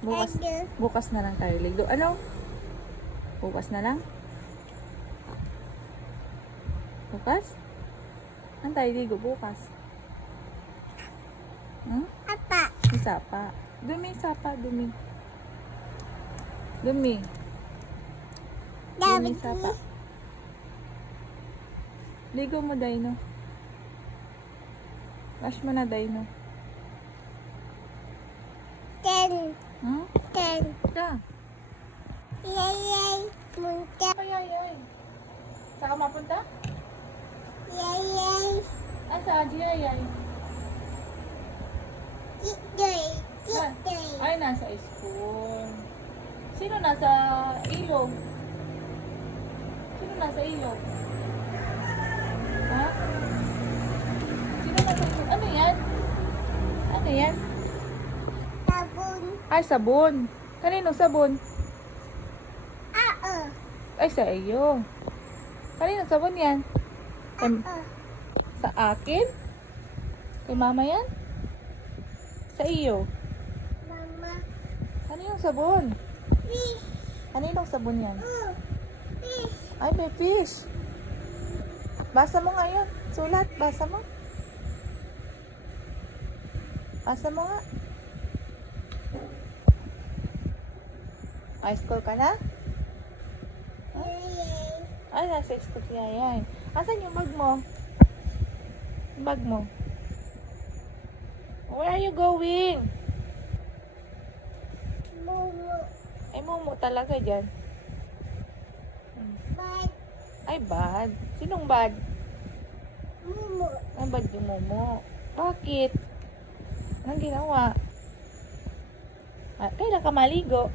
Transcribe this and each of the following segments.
Bukas, bukas na lang tayo ligo. Ano? Bukas na lang? Bukas? Saan tayo ligo bukas? Hmm? Apa. May sapa. Dumi, sapa, dumi. Dumi. Dumi, sapa. Ligo mo, Dino. Wash mo na, Dino. 10. Hmm? 10. Da. Yay, munta. Ay, ay, ay. Saan ka mapunta? Yay. Ah, saan? Ay, ay. Titoy. Ay, nasa school. Sino nasa ilog? Sino nasa ilog? Ha? Sino nasa ilog? Ano yan? Ano yan? Sabon. Ay, sabon. Kanino sabon? Oo. Ay, sa iyo. Kanino sabon yan? Oo. Sa akin? Kay mama yan? Sa iyo. Mama. Kaninong sabon? Fish. Kaninong sabon yan? Fish. Ay, may fish. Basa mo nga yun. Sulat, basa mo. Basa mo nga. High school ka na? Yay. Ay, nasa school siya yan. Asan yung bag mo? Yung bag mo? Where are you going? Mumu. Ay, mumu talaga dyan. Bad. Ay, bad. Sinong bad? Mumu. Ay, bad yung mumu. Bakit? Anong ginawa? Ah, kailan ka maligo?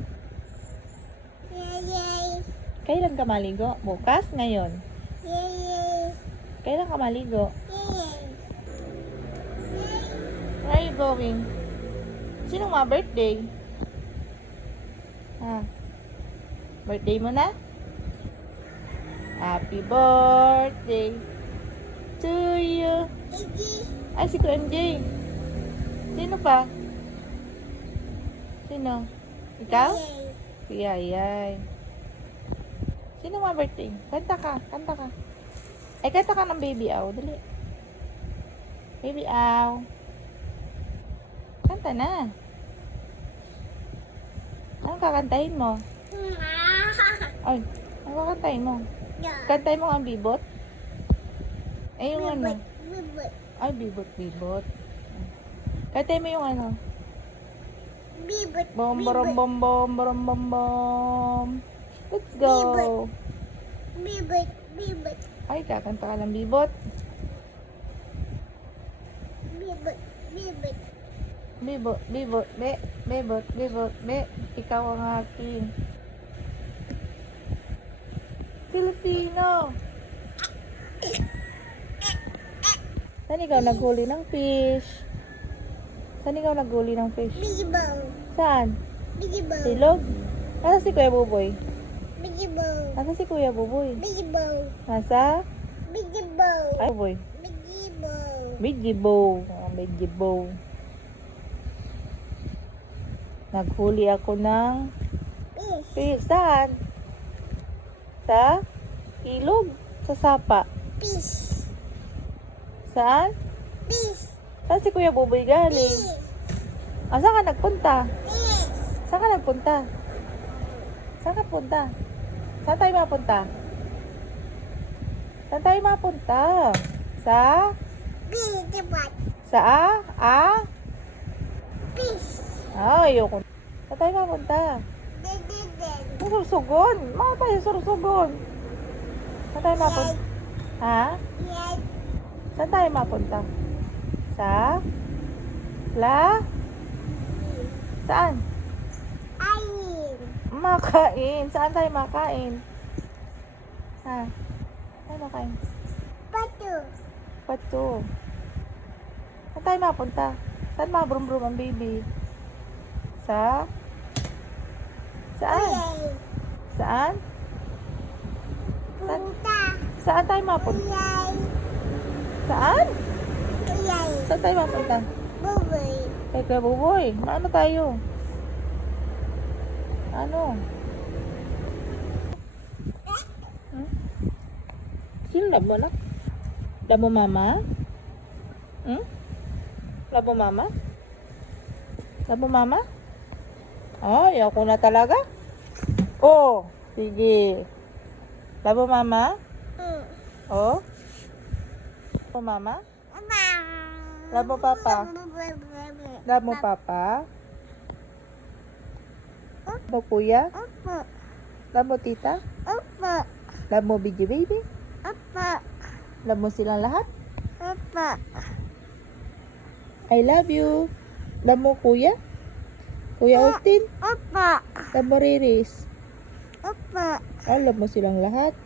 Yay. Kailan ka maligo? Bukas? Ngayon? Yay. Kailan ka maligo? Yay. Where are you going? Sinong mga birthday? Ha? Birthday mo na? Happy birthday to you. Igi. Ay, si Kuya MJ. Sino pa? Sino? Ikaw? Yay. Si Yayay. Sino mga birthday? Kanta ka, kanta ka. Ay, kanta ka ng Baby Ow. Dali. Baby Ow. Kanta na. Anong kakantahin mo? Ay, anong kakantahin mo? Kantahin mo ang bibot? Ay, yung ano? Bibot. Ay, bibot, bibot. Kantahin mo yung ano? Bibot. Bom, borom, bom, bom, borom, bom, bom. Let's go. Bibot. Bibot. Ay, kakanta ka ng bibot. Bibot. Bibot. Bibot, bibot, be, bibot, bibot, be. Ikaw ang aking Filipino. Saan ikaw naghuli ng fish? Saan ikaw naghuli ng fish? Biggie bow. Saan? Biggie bow. Silog? Nasa si Kuya Buboy? Biggie bow. Nasa si Kuya Buboy? Biggie bow. Nasa? Biggie bow. Ay, Buboy. Biggie bow. Biggie bow. Biggie bow. Naghuli ako ng Fish. fish. Saan? Sa ilog? Sa sapa? Fish. Saan? Fish. Saan si Kuya Buboy galing? Fish. Ah, saan ka nagpunta? Fish. Saan ka nagpunta? Saan ka punta? Saan tayo mapunta? Saan tayo mapunta? Sa? Biggie Sa Fish. Ay, ayoko. Saan tayo mapunta? Deden. Ang sursugon. Mga tayo sursugon. Saan tayo mapunta? Ha? Yay. Saan tayo mapunta? Sa? Saan? Ayin. Makain. Saan tayo makain? Ha? Saan makain? Patu. Pato. Saan tayo mapunta? Saan mabrum-brum ang baby? Saan? Yay. Saan? Punta. Saan tayo mapunta? Yay. Saan? Yay. Saan tayo mapunta? Buboy. Kay Kuya Buboy. Ano tayo? Ano? Hmm? Sino love mo, anak? Love mo mama? Hmm? Love mo mama? Love mo mama? Ay, ako na talaga? Oh, sige. Love mo mama? Oh? Love mo mama? Love mo papa? Love mo papa? Love mo kuya? Love mo tita? Love mo biggy baby? Love mo silang lahat? I love you. Love mo kuya? Kuya Austin? Love mo Riris? Love mo silang lahat?